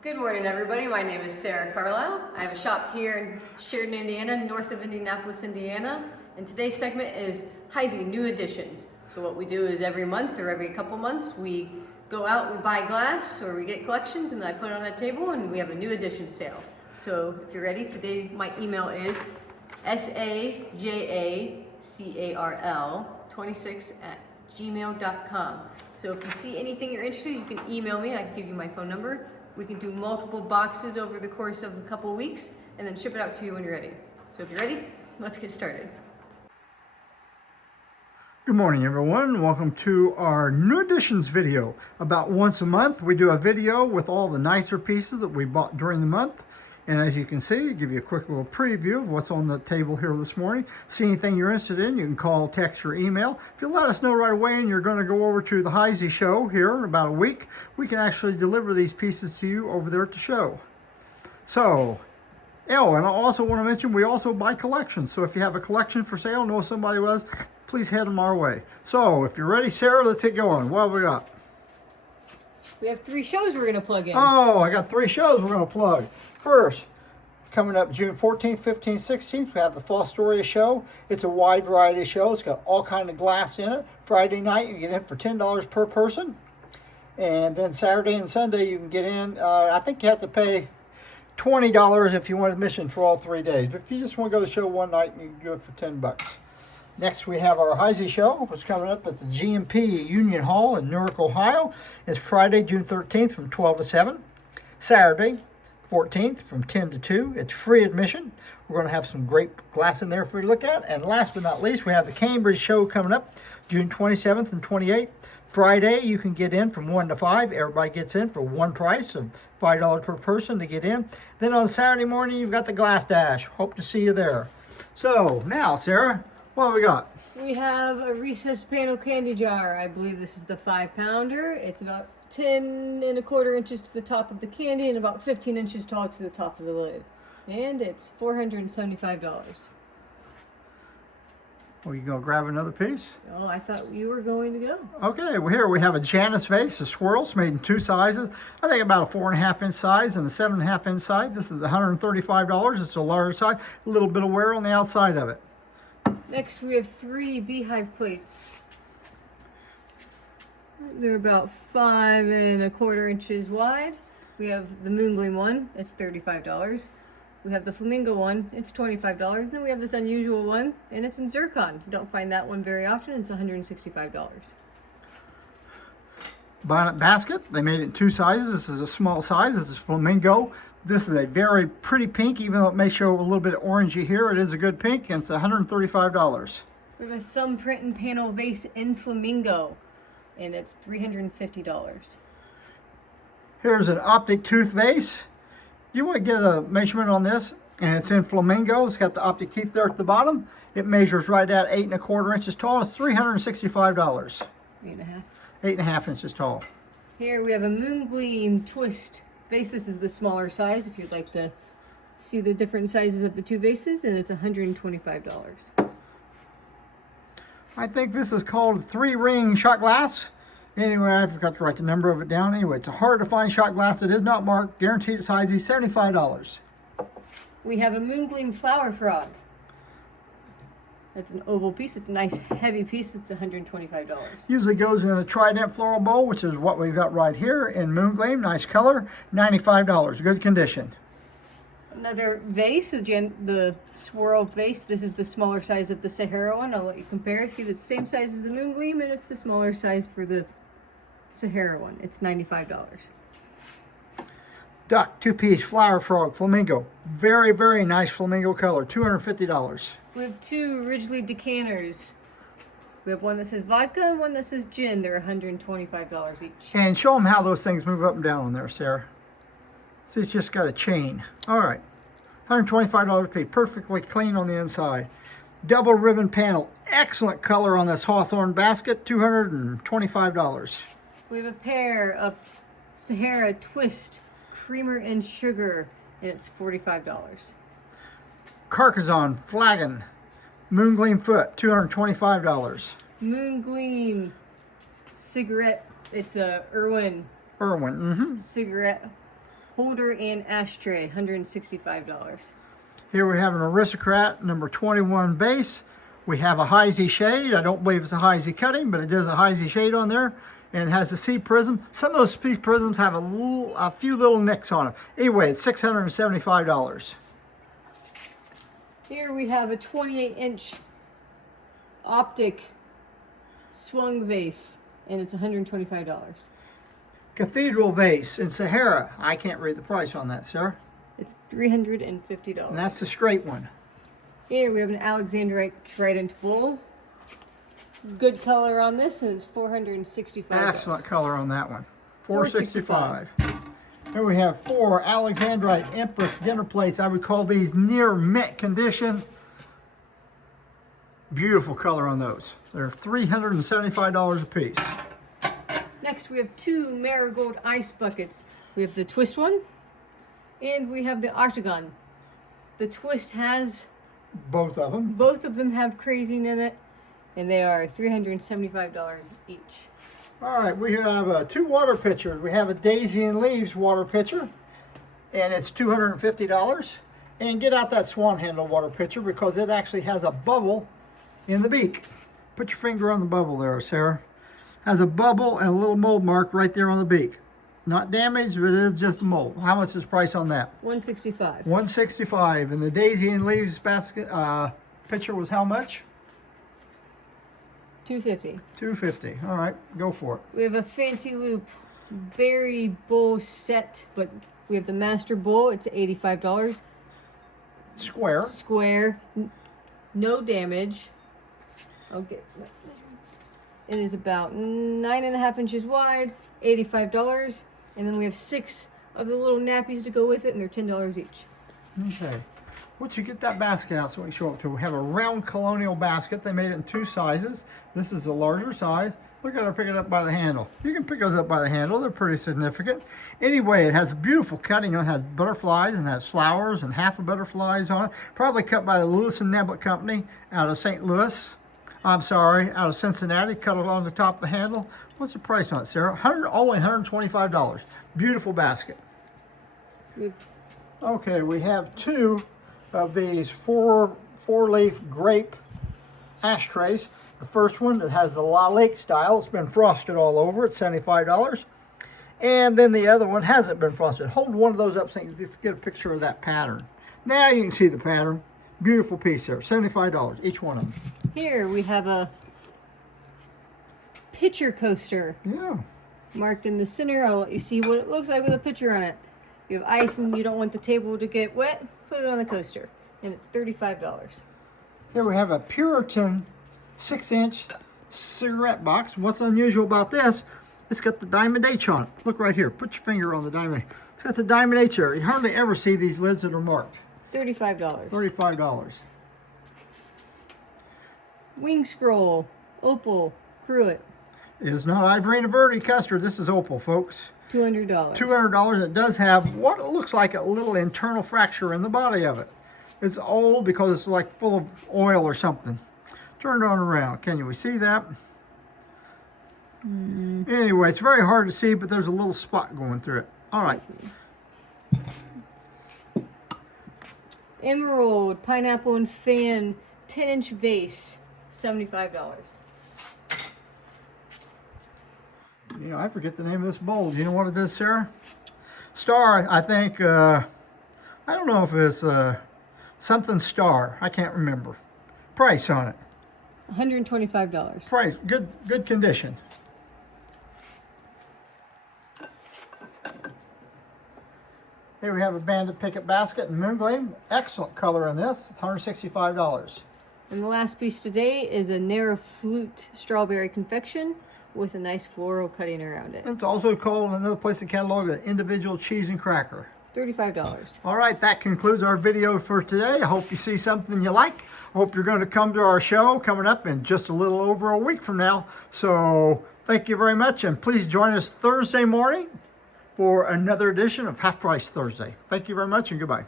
Good morning, everybody. My name is Sarah Carlisle. I have a shop here in Sheridan, Indiana, north of Indianapolis, Indiana. And today's segment is Heisey New Additions. So what we do is every month or every couple months, we go out, we buy glass, or we get collections, and I put it on a table, and we have a new addition sale. So if you're ready, today my email is sajacarl26@gmail.com. So if you see anything you're interested in, you can email me. I can give you my phone number. We can do multiple boxes over the course of a couple weeks and then ship it out to you when you're ready. So if you're ready, let's get started. Good morning, everyone. Welcome to our new additions video. About once a month, we do a video with all the nicer pieces that we bought during the month. And as you can see, give you a quick little preview of what's on the table here this morning. See anything you're interested in, you can call, text, or email. If you let us know right away and you're going to go over to the Heisey show here in about a week, we can actually deliver these pieces to you over there at the show. So, oh, and I also want to mention we also buy collections. So if you have a collection for sale, know somebody was, please head them our way. So if you're ready, Sarah, let's get going. What have we got? We have 3 shows we're going to plug in. Oh, I got 3 shows we're going to plug. First, coming up June 14th, 15th, 16th, we have the Fall Storia show. It's a wide variety show. It's got all kind of glass in it. Friday night, you get in for $10 per person. And then Saturday and Sunday, you can get in. I think you have to pay $20 if you want admission for all 3 days. But if you just want to go to the show one night, you can do it for $10. Next, we have our Heisey show, which is coming up at the GMP Union Hall in Newark, Ohio. It's Friday, June 13th from 12 to 7. Saturday, 14th from 10 to 2. It's free admission. We're going to have some great glass in there for you to look at. And last but not least, we have the Cambridge show coming up June 27th and 28th. Friday, you can get in from 1 to 5. Everybody gets in for one price of $5 per person to get in. Then on Saturday morning, you've got the Glass Dash. Hope to see you there. So now, Sarah, what have we got? We have a recessed panel candy jar. I believe this is the 5-pounder. It's about 10 1/4 inches to the top of the candy and about 15 inches tall to the top of the lid. And it's $475. Well, you gonna grab another piece? Oh, I thought you were going to go. Okay, well here we have a Janus vase, a swirls made in 2 sizes. I think about a 4.5 inch size and a 7.5 inch size. This is $135. It's a large size, a little bit of wear on the outside of it. Next, we have 3 beehive plates. They're about 5 1/4 inches wide. We have the Moongleam one, it's $35. We have the Flamingo one, it's $25. And then we have this unusual one, and it's in zircon. You don't find that one very often, it's $165. Bonnet basket, they made it in 2 sizes. This is a small size, this is Flamingo. This is a very pretty pink, even though it may show a little bit of orangey here. It is a good pink, and it's $135. We have a thumbprint and panel vase in Flamingo, and it's $350. Here's an optic tooth vase. You want to get a measurement on this, and it's in Flamingo. It's got the optic teeth there at the bottom. It measures right at 8 1/4 inches tall. It's $365. 8.5. 8.5 inches tall. Here we have a Moongleam twist vase. This is the smaller size if you'd like to see the different sizes of the 2 vases, and it's $125. I think this is called 3-ring shot glass. Anyway, I forgot to write the number of it down. Anyway, it's a hard to find shot glass that is not marked. Guaranteed it's Heisey, $75. We have a Moongleam flower frog. That's an oval piece. It's a nice heavy piece. It's $125. Usually goes in a trident floral bowl, which is what we've got right here in Moongleam. Nice color, $95. Good condition. Another vase, the swirl vase. This is the smaller size of the Sahara one. I'll let you compare. See, it's the same size as the Moongleam, and it's the smaller size for the Sahara one. It's $95. Duck, 2-piece flower frog, Flamingo. Very, very nice Flamingo color, $250. We have 2 Ridgely decanters. We have one that says vodka and one that says gin. They're $125 each. And show them how those things move up and down on there, Sarah. See, it's just got a chain. All right, $125 piece, perfectly clean on the inside. Double ribbon panel, excellent color on this Hawthorne basket, $225. We have a pair of Sahara Twist Creamer and Sugar, and it's $45. Carcassonne flagon, Moongleam foot, $225. Moongleam cigarette. It's a Irwin Irwin, cigarette holder and ashtray, $165. Here we have an Aristocrat number 21 base. We have a Heisey shade. I don't believe it's a Heisey cutting, but it does a Heisey shade on there. And it has a C prism. Some of those C prisms have a few little nicks on them. Anyway, it's $675. Here we have a 28-inch optic swung vase, and it's $125. Cathedral vase in Sahara. I can't read the price on that, sir. It's $350. And that's the straight one. Here we have an Alexandrite trident bowl. Good color on this, and it's $465. Excellent color on that one. $465. Here we have 4 Alexandrite Empress dinner plates. I would call these near mint condition. Beautiful color on those. They're $375 a piece. Next, we have 2 marigold ice buckets. We have the twist one, and we have the octagon. The twist has Both of them. both of them have crazing in it, and they are $375 each. All right, we have 2 water pitchers. We have a Daisy and Leaves water pitcher, and it's $250. And get out that swan handle water pitcher because it actually has a bubble in the beak. Put your finger on the bubble there, Sarah. Has a bubble and a little mold mark right there on the beak. Not damaged, but it is just a mold. How much is the price on that? $165. $165. And the Daisy and Leaves basket pitcher was how much? $250. $250. All right, go for it. We have a fancy loop berry bowl set, but we have the master bowl. It's $85. Square. Square, no damage. Okay. It is about 9.5 inches wide, $85. And then we have 6 of the little nappies to go with it, and they're $10 each. Okay. Once you get that basket out so we can show up to, we have a round colonial basket. They made it in 2 sizes. This is a larger size. Look at her pick it up by the handle. You can pick those up by the handle. They're pretty significant. Anyway, it has a beautiful cutting on it. It has butterflies and has flowers and half of butterflies on it. Probably cut by the Lewis and Neblett Company out of St. Louis. I'm sorry, out of Cincinnati. Cut it on the top of the handle. What's the price on it, Sarah? Only $125. Beautiful basket. Okay, we have 2 of these four-leaf grape ashtrays. The first one that has the La Lake style. It's been frosted all over. It's $75. And then the other one hasn't been frosted. Hold one of those up so you can get a picture of that pattern. Now you can see the pattern. Beautiful piece there. $75 each one of them. Here we have a pitcher coaster. Yeah. Marked in the center. I'll let you see what it looks like with a pitcher on it. If you have ice and you don't want the table to get wet, put it on the coaster. And it's $35. Here we have a Puritan 6-inch cigarette box. What's unusual about this, it's got the Diamond H on it. Look right here. Put your finger on the Diamond. It's got the Diamond H there. You hardly ever see these lids that are marked. $35. $35. Wing scroll, opal, cruet, It's not Ivorina Verde custard. This is opal, folks. $200. $200. It does have what looks like a little internal fracture in the body of it. It's old because it's like full of oil or something. Turn it on around. Can you see that? Anyway, it's very hard to see, but there's a little spot going through it. All right. Emerald, pineapple and fan, 10-inch vase, $75. You know, I forget the name of this bowl. Do you know what it is, Sarah? Star, I think, I don't know if it's something Star. I can't remember. Price on it. $125. Price, good condition. Here we have a Bandit Picket Basket in Moongleam. Excellent color in this. It's $165. And the last piece today is a narrow flute strawberry confection with a nice floral cutting around it. It's also called in another place in the catalog an individual cheese and cracker. $35. All right, that concludes our video for today. I hope you see something you like. I hope you're going to come to our show coming up in just a little over a week from now. So thank you very much, and please join us Thursday morning for another edition of Half Price Thursday. Thank you very much, and goodbye.